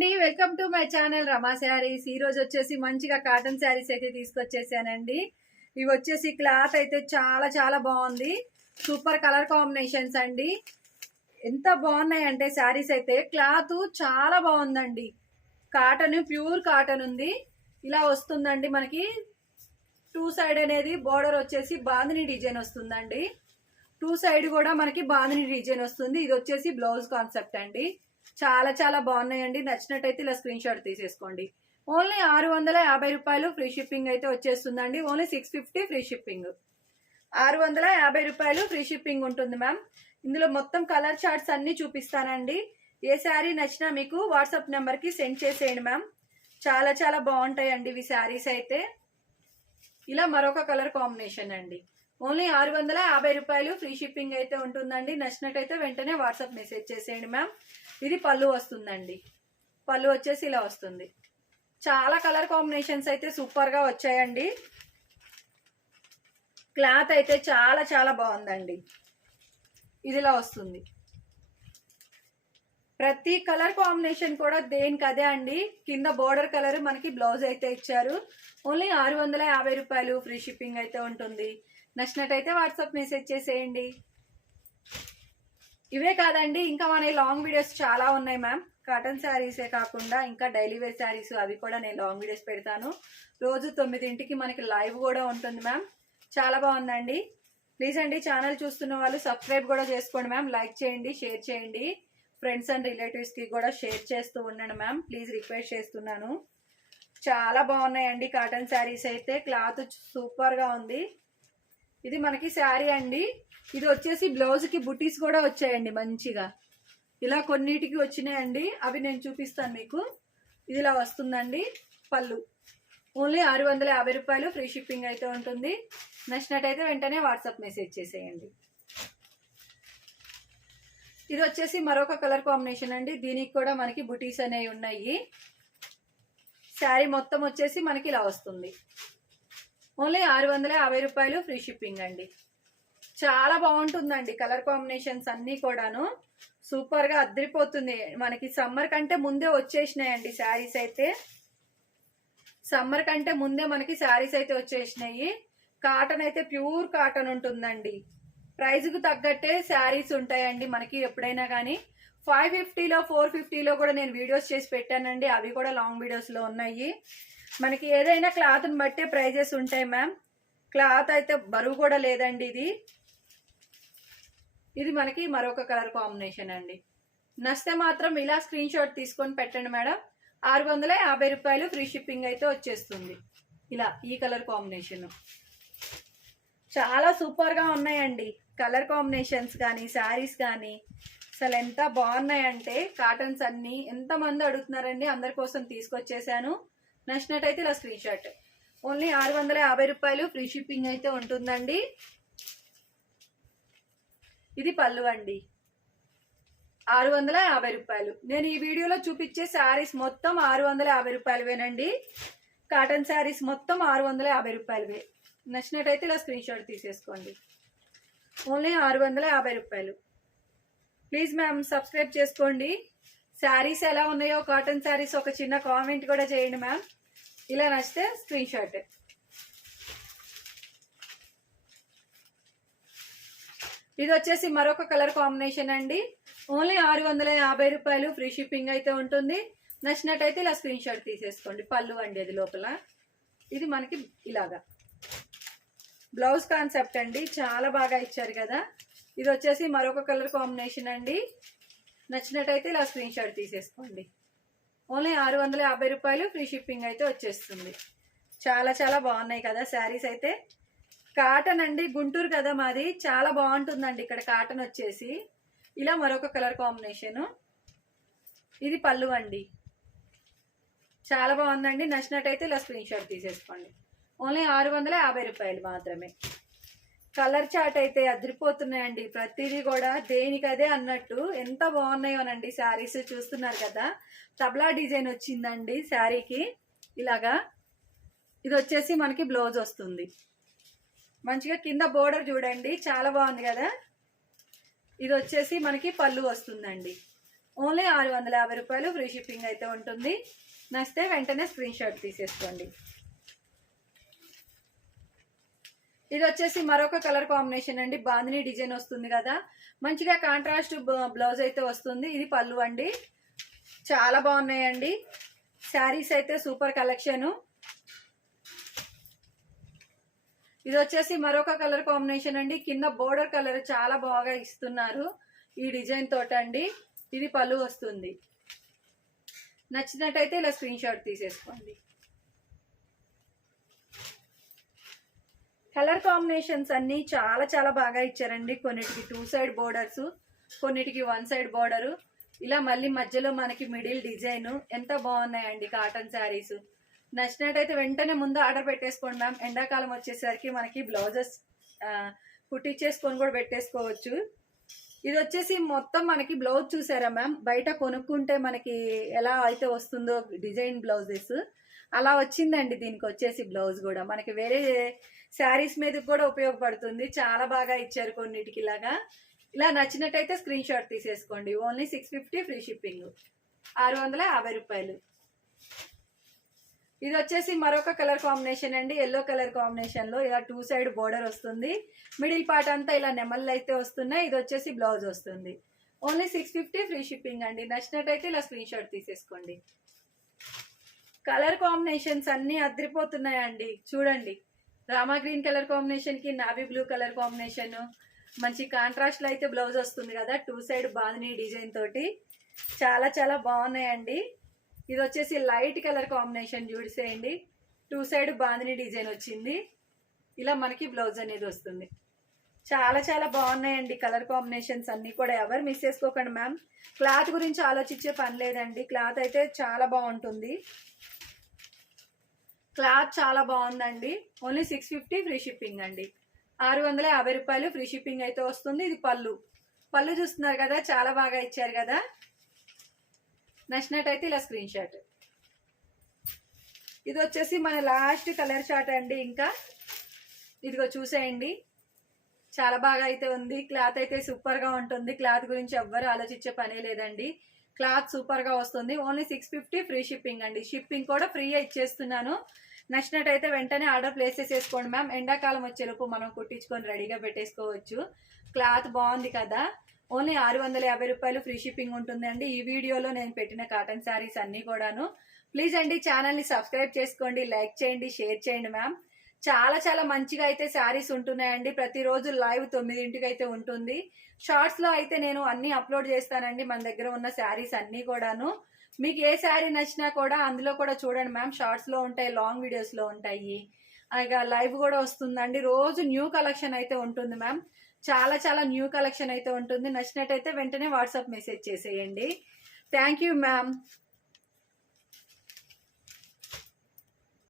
అండి. Welcome to my channel Rama sarees. ఈ రోజు వచ్చేసి మంచిగా కాటన్ శారీస్ అయితే తీసుకొచ్చేసానండి. ఇవి వచ్చేసి క్లాత్ అయితే చాలా చాలా బాగుంది. సూపర్ కలర్ కాంబినేషన్స్ అండి. ఎంత బాగున్నాయి అంటే శారీస్ అయితే. క్లాత్ చాలా బాగుందండి. కాటన్ ప్యూర్ కాటన్ ఉంది. ఇలా వస్తుందండి మనకి. టూ సైడ్ అనేది బోర్డర్ వచ్చేసి బాందిని డిజైన్ వస్తుందండి. టూ సైడ్ కూడా మనకి బాందిని డిజైన్ వస్తుంది. ఇది వచ్చేసి బ్లౌజ్ కాన్సెప్ట్ అండి. చాలా చాలా బాగున్నాయండి. నచ్చినట్టయితే ఇలా స్క్రీన్ షాట్ తీసేసుకోండి. ఓన్లీ ఆరు వందల యాభై రూపాయలు ఫ్రీ షిప్పింగ్ అయితే వచ్చేస్తుందండి. Only six fifty free shipping. ఆరు వందల యాభై రూపాయలు ఫ్రీ షిప్పింగ్ ఉంటుంది మ్యామ్. ఇందులో మొత్తం కలర్ చార్ట్స్ అన్నీ చూపిస్తానండి. ఏ శారీ నచ్చినా మీకు వాట్సాప్ నెంబర్కి సెండ్ చేసేయండి మ్యామ్. చాలా చాలా బాగుంటాయండి ఇవి శారీస్ అయితే. ఇలా మరొక కలర్ కాంబినేషన్ అండి. ఓన్లీ ఆరు వందల యాభై రూపాయలు ఫ్రీ షిప్పింగ్ అయితే ఉంటుందండి. నచ్చినట్టయితే వెంటనే వాట్సాప్ మెసేజ్ చేసేయండి మ్యామ్. ఇది పళ్ళు వస్తుందండి. పళ్ళు వచ్చేసి ఇలా వస్తుంది. చాలా కలర్ కాంబినేషన్స్ అయితే సూపర్గా వచ్చాయండి. క్లాత్ అయితే చాలా చాలా బాగుందండి. ఇదిలా వస్తుంది. ప్రతి కలర్ కాంబినేషన్ కూడా దేనికి అదే అండి. కింద బోర్డర్ కలర్ మనకి బ్లౌజ్ అయితే ఇచ్చారు. ఓన్లీ ఆరు వందల యాభై రూపాయలు ఫ్రీ షిప్పింగ్ అయితే ఉంటుంది. నచ్చినట్టయితే వాట్సాప్ మెసేజ్ చేసేయండి. ఇవే కాదండి ఇంకా మన లాంగ్ వీడియోస్ చాలా ఉన్నాయి మ్యామ్ కాటన్ శారీసే కాకుండా ఇంకా డైలీ వేర్ శారీస్ అవి కూడా నేను లాంగ్ వీడియోస్ పెడతాను. రోజు తొమ్మిదింటికి మనకి లైవ్ కూడా ఉంటుంది మ్యామ్ చాలా బాగుందండి. ప్లీజ్ అండి ఛానల్ చూస్తున్న వాళ్ళు సబ్స్క్రైబ్ కూడా చేసుకోండి మ్యామ్ లైక్ చేయండి షేర్ చేయండి. ఫ్రెండ్స్ అండ్ రిలేటివ్స్కి కూడా షేర్ చేస్తూ ఉండండి మ్యామ్ ప్లీజ్ రిక్వెస్ట్ చేస్తున్నాను. చాలా బాగున్నాయండి కాటన్ శారీస్ అయితే. క్లాత్ సూపర్గా ఉంది. ఇది మనకి శారీ అండి. ఇది వచ్చేసి బ్లౌజ్కి బుటీస్ కూడా వచ్చాయండి మంచిగా. ఇలా కొన్నిటికి వచ్చినాయండి. అవి నేను చూపిస్తాను మీకు. ఇది ఇలా వస్తుందండి పళ్ళు. ఓన్లీ ఆరు వందల యాభై రూపాయలు ఫ్రీ షిప్పింగ్ అయితే ఉంటుంది. నచ్చినట్టయితే వెంటనే వాట్సాప్ మెసేజ్ చేసేయండి. ఇది వచ్చేసి మరొక కలర్ కాంబినేషన్ అండి. దీనికి కూడా మనకి బుటీస్ అనేవి ఉన్నాయి. శారీ మొత్తం వచ్చేసి మనకి ఇలా వస్తుంది. ఓన్లీ ఆరు వందల యాభై రూపాయలు ఫ్రీ షిప్పింగ్ అండి. చాలా బాగుంటుందండి కలర్ కాంబినేషన్స్ అన్నీ కూడాను. సూపర్గా అద్దరిపోతుంది. మనకి సమ్మర్ కంటే ముందే వచ్చేసినాయండి శారీస్ అయితే. సమ్మర్ కంటే ముందే మనకి శారీస్ అయితే వచ్చేసినాయి. కాటన్ అయితే ప్యూర్ కాటన్ ఉంటుందండి. ప్రైజ్కు తగ్గట్టే శారీస్ ఉంటాయండి మనకి ఎప్పుడైనా కానీ. ఫైవ్ ఫిఫ్టీలో ఫోర్ ఫిఫ్టీలో కూడా నేను వీడియోస్ చేసి పెట్టానండి. అవి కూడా లాంగ్ వీడియోస్లో ఉన్నాయి. మనకి ఏదైనా క్లాత్ని బట్టే ప్రైజెస్ ఉంటాయి మ్యామ్. క్లాత్ అయితే బరువు కూడా లేదండి ఇది. ఇది మనకి మరొక కలర్ కాంబినేషన్ అండి. నచ్చితే మాత్రం ఇలా స్క్రీన్ షాట్ తీసుకొని పెట్టండి మేడం. ఆరు వందల యాభై రూపాయలు ఫ్రీ షిప్పింగ్ అయితే వచ్చేస్తుంది. ఇలా ఈ కలర్ కాంబినేషన్. చాలా సూపర్గా ఉన్నాయండి కలర్ కాంబినేషన్స్ కానీ శారీస్ కానీ. అసలు ఎంత బాగున్నాయంటే కాటన్స్ అన్నీ. ఎంతమంది అడుగుతున్నారండి అందరి కోసం తీసుకొచ్చేసాను. నచ్చినట్టయితే ఇలా స్క్రీన్ షాట్ ఓన్లీ ఆరు వందల యాభై రూపాయలు ఫ్రీ షిప్పింగ్ అయితే ఉంటుందండి. ఇది పళ్ళు అండి. ఆరు వందల యాభై రూపాయలు. నేను ఈ వీడియోలో చూపించే శారీస్ మొత్తం ఆరు వందల యాభై రూపాయలవేనండి. కాటన్ శారీస్ మొత్తం ఆరు వందల యాభై రూపాయలవే. నచ్చినట్టయితే ఇలా స్క్రీన్ షాట్ తీసేసుకోండి. ఓన్లీ ఆరు వందల యాభై రూపాయలు. ప్లీజ్ మ్యామ్ సబ్స్క్రైబ్ చేసుకోండి. శారీస్ ఎలా ఉన్నాయో కాటన్ శారీస్ ఒక చిన్న కామెంట్ కూడా చేయండి మ్యామ్. ఇలా నచ్చితే స్క్రీన్ షాట్. ఇది వచ్చేసి మరొక కలర్ కాంబినేషన్ అండి. ఓన్లీ ఆరు వందల యాభై రూపాయలు ఫ్రీ షిప్పింగ్ అయితే ఉంటుంది. నచ్చినట్టయితే ఇలా స్క్రీన్ షాట్ తీసేసుకోండి. పళ్ళు అండి అది లోపల. ఇది మనకి ఇలాగా. బ్లౌజ్ కాన్సెప్ట్ అండి. చాలా బాగా ఇచ్చారు కదా. ఇది వచ్చేసి మరొక కలర్ కాంబినేషన్ అండి. నచ్చినట్టయితే ఇలా స్క్రీన్ షాట్ తీసేసుకోండి. ఓన్లీ ఆరు వందల యాభై రూపాయలు ఫ్రీ షిప్పింగ్ అయితే వచ్చేస్తుంది. చాలా చాలా బాగున్నాయి కదా శారీస్ అయితే. కాటన్ అండి గుంటూరు కదా మాది. చాలా బాగుంటుందండి ఇక్కడ కాటన్ వచ్చేసి. ఇలా మరొక కలర్ కాంబినేషను. ఇది పళ్ళు అండి. చాలా బాగుందండి. నచ్చినట్టయితే ఇలా స్క్రీన్ షాట్ తీసేసుకోండి. ఓన్లీ ఆరు వందల యాభై రూపాయలు మాత్రమే. కలర్ చాట్ అయితే అదిరిపోతున్నాయండి. ప్రతిదీ కూడా దేనికదే అన్నట్టు ఎంత బాగున్నాయోనండి శారీస్ చూస్తున్నారు కదా. తబలా డిజైన్ వచ్చిందండి శారీకి. ఇలాగా ఇది వచ్చేసి మనకి బ్లౌజ్ వస్తుంది. మంచిగా కింద బోర్డర్ చూడండి. చాలా బాగుంది కదా. ఇది వచ్చేసి మనకి పళ్ళు వస్తుందండి. ఓన్లీ ఆరు వందల యాభై రూపాయలు ఫ్రీ షిప్పింగ్ అయితే ఉంటుంది. నచ్చితే వెంటనే స్క్రీన్ షాట్ తీసేసుకోండి. ఇది వచ్చేసి మరొక కలర్ కాంబినేషన్ అండి. బాందిని డిజైన్ వస్తుంది కదా. మంచిగా కాంట్రాస్ట్ బ్లౌజ్ అయితే వస్తుంది. ఇది పళ్ళు అండి. చాలా బాగున్నాయండి. శారీస్ అయితే సూపర్ కలెక్షను. ఇది వచ్చేసి మరొక కలర్ కాంబినేషన్ అండి. కింద బోర్డర్ కలర్ చాలా బాగా ఇస్తున్నారు ఈ డిజైన్ తోట అండి ఇది పళ్ళు వస్తుంది. నచ్చినట్టయితే ఇలా స్క్రీన్ షాట్ తీసేసుకోండి. కలర్ కాంబినేషన్స్ అన్ని చాలా చాలా బాగా ఇచ్చారండి. కొన్నిటికి టూ సైడ్ బోర్డర్స్ కొన్నిటికి వన్ సైడ్ బోర్డరు ఇలా మళ్ళీ మధ్యలో మనకి మిడిల్ డిజైన్ ఎంత బాగున్నాయండి కాటన్ శారీస్ నచ్చినట్టయితే వెంటనే ముందు ఆర్డర్ పెట్టేసుకోండి మ్యామ్ ఎండాకాలం వచ్చేసరికి మనకి బ్లౌజెస్ కుట్టించేసుకొని కూడా పెట్టేసుకోవచ్చు. ఇది వచ్చేసి మొత్తం మనకి బ్లౌజ్ చూసారా మ్యామ్ బయట కొనుక్కుంటే మనకి ఎలా అయితే వస్తుందో డిజైన్ బ్లౌజెస్ అలా వచ్చిందండి దీనికి వచ్చేసి బ్లౌజ్ కూడా. మనకి వేరే శారీస్ మీద కూడా ఉపయోగపడుతుంది. చాలా బాగా ఇచ్చారు కొన్నిటికి ఇలాగా. ఇలా నచ్చినట్టయితే స్క్రీన్ షాట్ తీసేసుకోండి. Only six fifty free shipping ఆరు వందల యాభై రూపాయలు. ఇది వచ్చేసి మరొక కలర్ కాంబినేషన్ అండి. ఎల్లో కలర్ కాంబినేషన్లో ఇలా టూ సైడ్ బోర్డర్ వస్తుంది. మిడిల్ పార్ట్ అంతా ఇలా నెమళ్ళు అయితే వస్తున్నాయి. ఇది వచ్చేసి బ్లౌజ్ వస్తుంది. Only six fifty free shipping అండి. నచ్చినట్టయితే ఇలా స్క్రీన్ షాట్ తీసేసుకోండి. కలర్ కాంబినేషన్స్ అన్ని అదిరిపోతున్నాయండి. చూడండి. రామా గ్రీన్ కలర్ కాంబినేషన్కి నావీ బ్లూ కలర్ కాంబినేషన్. మంచి కాంట్రాస్ట్లో అయితే బ్లౌజ్ వస్తుంది కదా టూ సైడ్ బాగుని డిజైన్ తోటి. చాలా చాలా బాగున్నాయండి. ఇది వచ్చేసి లైట్ కలర్ కాంబినేషన్ చూడిసేయండి టూ సైడ్ బాందిని డిజైన్ వచ్చింది. ఇలా మనకి బ్లౌజ్ అనేది వస్తుంది. చాలా చాలా బాగున్నాయండి కలర్ కాంబినేషన్స్ అన్నీ కూడా. ఎవరు మిస్ చేసుకోకండి మ్యామ్. క్లాత్ గురించి ఆలోచించే పని లేదండి. క్లాత్ అయితే చాలా బాగుంటుంది. క్లాత్ చాలా బాగుందండి. Only six fifty free shipping అండి. ఆరు వందల యాభై రూపాయలు ఫ్రీ షిప్పింగ్ అయితే వస్తుంది. ఇది పళ్ళు. పళ్ళు చూస్తున్నారు కదా చాలా బాగా ఇచ్చారు కదా. నచ్చినట్టయితే ఇలా స్క్రీన్ షాట్ ఇది వచ్చేసి మన లాస్ట్ కలర్ షాట్ అండి ఇంకా. ఇదిగో చూసేయండి. చాలా బాగా అయితే ఉంది. క్లాత్ అయితే సూపర్గా ఉంటుంది. క్లాత్ గురించి ఎవ్వరు ఆలోచించే పనే లేదండి. క్లాత్ సూపర్గా వస్తుంది. Only six fifty free shipping అండి. షిప్పింగ్ కూడా ఫ్రీగా ఇచ్చేస్తున్నాను. నచ్చినట్టయితే వెంటనే ఆర్డర్ ప్లేస్ చేసేసుకోండి మ్యామ్. ఎండాకాలం వచ్చేలోపు మనం కుట్టించుకొని రెడీగా పెట్టేసుకోవచ్చు. క్లాత్ బాగుంది కదా. ఓన్లీ ఆరు వందల యాభై రూపాయలు ఫ్రీ షిప్పింగ్ ఉంటుందండి. ఈ వీడియోలో నేను పెట్టిన కాటన్ శారీస్ అన్ని కూడాను. ప్లీజ్ అండి ఛానల్ని సబ్స్క్రైబ్ చేసుకోండి లైక్ చేయండి షేర్ చేయండి మ్యామ్. చాలా చాలా మంచిగా అయితే శారీస్ ఉంటున్నాయండి. ప్రతిరోజు లైవ్ తొమ్మిదింటికి అయితే ఉంటుంది. షార్ట్స్లో అయితే నేను అన్ని అప్లోడ్ చేస్తానండి మన దగ్గర ఉన్న శారీస్ అన్ని కూడాను. మీకు ఏ శారీ నచ్చినా కూడా అందులో కూడా చూడండి మ్యామ్. షార్ట్స్లో ఉంటాయి లాంగ్ వీడియోస్లో ఉంటాయి. ఇక లైవ్ కూడా వస్తుందండి. రోజు న్యూ కలెక్షన్ అయితే ఉంటుంది మ్యామ్. చాలా చాలా న్యూ కలెక్షన్ అయితే ఉంటుంది. నచ్చినట్టయితే వెంటనే వాట్సాప్ మెసేజ్ చేసేయండి. Thank you ma'am